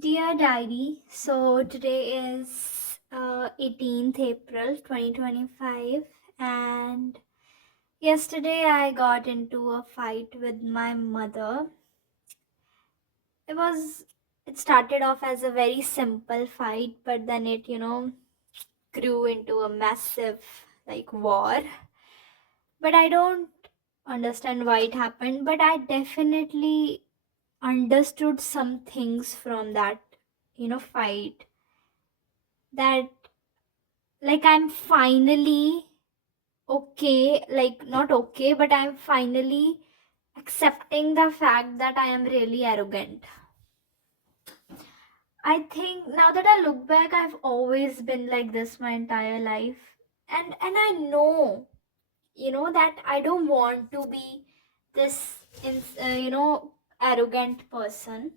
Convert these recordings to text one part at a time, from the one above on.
Dear Diary, so today is 18th April 2025, and yesterday I got into a fight with my mother. It was it started off as a very simple fight, but then it grew into a massive war. But I don't understand why it happened, but I definitely understood some things from that fight, that I'm finally okay, not okay, but I'm finally accepting the fact that I am really arrogant. I think now that I look back, I've always been like this my entire life. And I know that I don't want to be this arrogant person.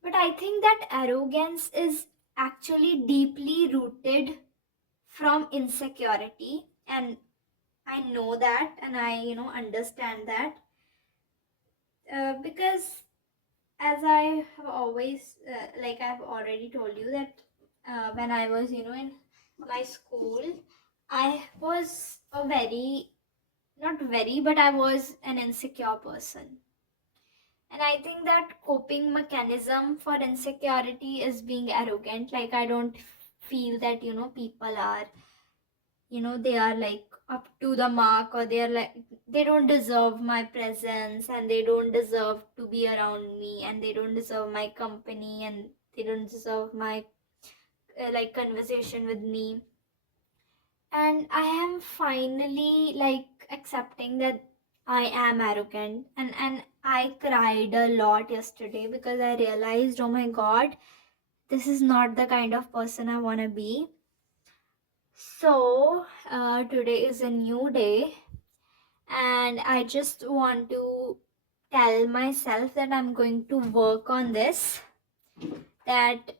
But I think that arrogance is actually deeply rooted from insecurity, and I know that, and I understand that, because as I have always, I've already told you that when I was in my school, I was a very, not very, but I was an insecure person. And I think that coping mechanism for insecurity is being arrogant. Like, I don't feel that people are they are like up to the mark, or they're like they don't deserve my presence, and they don't deserve to be around me, and they don't deserve my company, and they don't deserve my conversation with me. And I am finally accepting that I am arrogant, and I cried a lot yesterday because I realized, oh my god, this is not the kind of person I want to be. So today is a new day, and I just want to tell myself that I'm going to work on this, that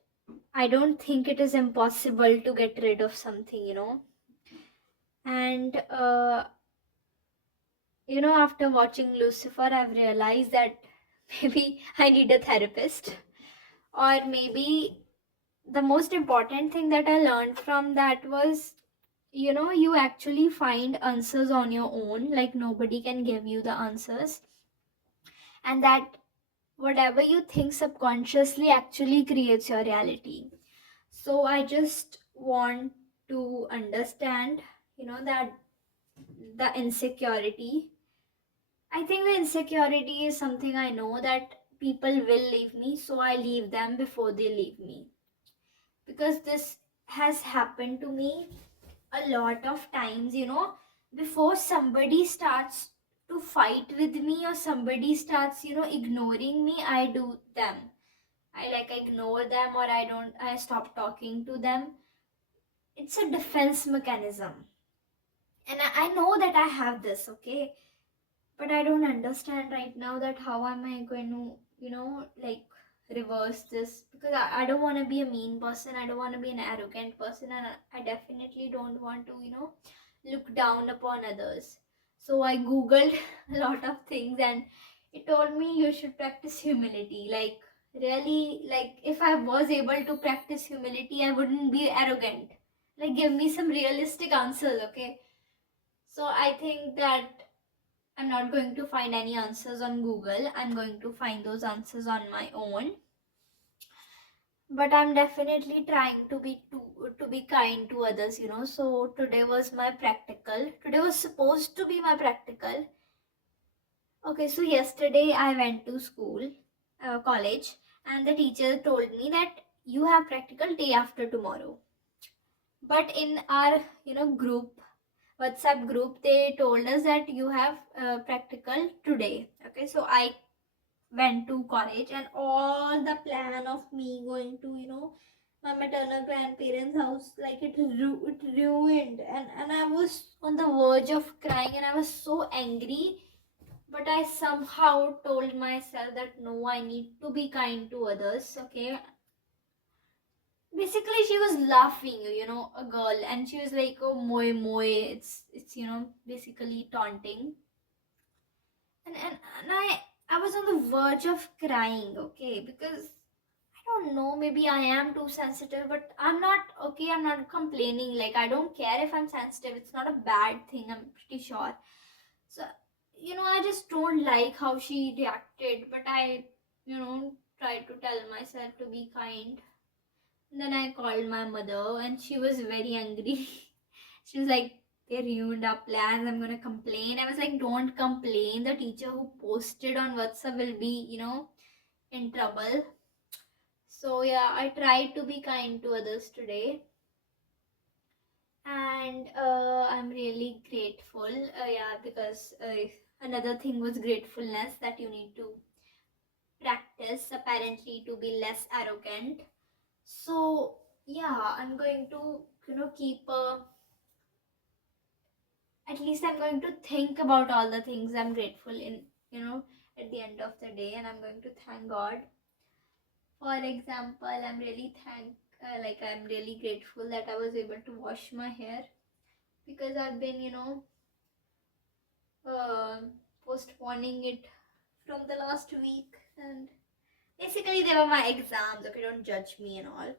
I don't think it is impossible to get rid of something. And after watching Lucifer, I've realized that maybe I need a therapist, or maybe the most important thing that I learned from that was, you actually find answers on your own. Like, nobody can give you the answers, and that whatever you think subconsciously actually creates your reality. So I just want to understand that the insecurity. I think the insecurity is something I know that people will leave me, so I leave them before they leave me. Because this has happened to me a lot of times. Before somebody starts to fight with me, or somebody starts ignoring me, I do them. I ignore them, or I stop talking to them. It's a defense mechanism. And I know that I have this, okay? But I don't understand right now that how am I going to reverse this, because I don't want to be a mean person, I don't want to be an arrogant person, and I definitely don't want to look down upon others. So I googled a lot of things, and it told me you should practice humility. Like, really, like, if I was able to practice humility, I wouldn't be arrogant. Like, give me some realistic answers, okay? So I think that I'm not going to find any answers on Google. I'm going to find those answers on my own. But I'm definitely trying to be kind to others. So today was my practical. Today was supposed to be my practical. Okay, so yesterday I went to school, college, and the teacher told me that you have practical day after tomorrow. But in our group, WhatsApp group, they told us that you have practical today. Okay, so I went to college, and all the plan of me going to my maternal grandparents house, like, it ruined, and I was on the verge of crying, and I was so angry. But I somehow told myself that no, I need to be kind to others. Okay, basically she was laughing, a girl, and she was like, oh, moy moy, it's basically taunting. And I was on the verge of crying, okay, because don't know, maybe I am too sensitive, but I'm not okay. I'm not complaining. Like, I don't care if I'm sensitive. It's not a bad thing, I'm pretty sure. So, I just don't like how she reacted, but I, tried to tell myself to be kind. And then I called my mother, and she was very angry. She was like, they ruined our plans. I'm gonna complain. I was like, don't complain. The teacher who posted on WhatsApp will be, in trouble. So yeah, I tried to be kind to others today, and I'm really grateful. Yeah, because another thing was gratefulness, that you need to practice apparently to be less arrogant. So yeah, I'm going to keep at least I'm going to think about all the things I'm grateful in, at the end of the day, and I'm going to thank God. For example, I'm really grateful that I was able to wash my hair, because I've been, uh, postponing it from the last week, and basically they were my exams. Okay, don't judge me and all.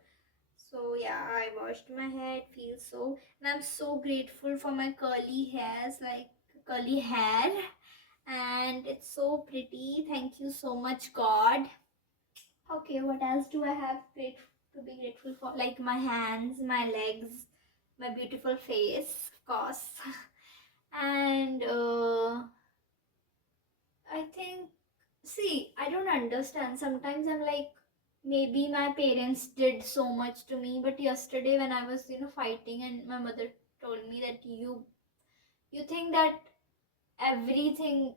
So yeah, I washed my hair. It feels so, and I'm so grateful for my curly hair, and it's so pretty. Thank you so much, God. Okay, what else do I have to be grateful for? Like my hands, my legs, my beautiful face, of course. And I think, see, I don't understand. Sometimes I'm like, maybe my parents did so much to me, but yesterday when I was, fighting, and my mother told me that you think that everything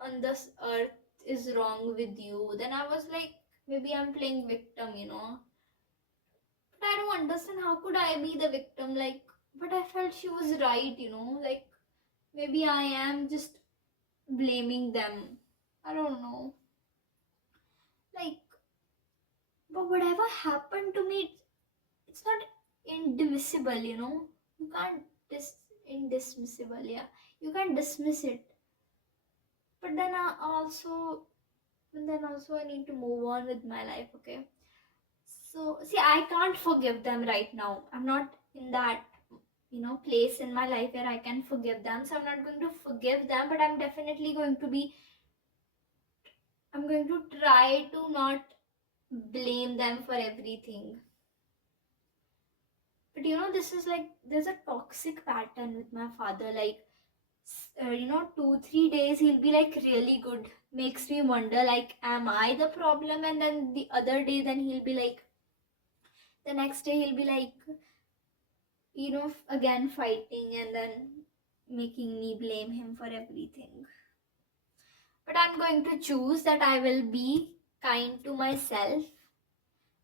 on this earth is wrong with you, then I was like, maybe I'm playing victim. But I don't understand, how could I be the victim? Like, but I felt she was right. Like, maybe I am just blaming them. I don't know. Like, but whatever happened to me, it's not indivisible. You can't indismissible, yeah. You can't dismiss it. But then I need to move on with my life, okay? So see, I can't forgive them right now. I'm not in that place in my life where I can forgive them. So I'm not going to forgive them, but I'm going to try to not blame them for everything. But this is like, there's a toxic pattern with my father. Like, 2-3 days he'll be like really good. Makes me wonder, like, am I the problem? And then the other day, then he'll be like, the next day he'll be like, again fighting, and then making me blame him for everything. But I'm going to choose that I will be kind to myself,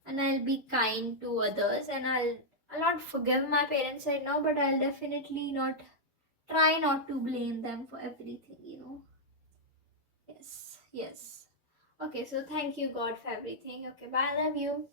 and I'll be kind to others, and I'll not forgive my parents right now, but I'll definitely not try not to blame them for everything. Yes, yes. Okay, so thank you, God, for everything. Okay, bye. I love you.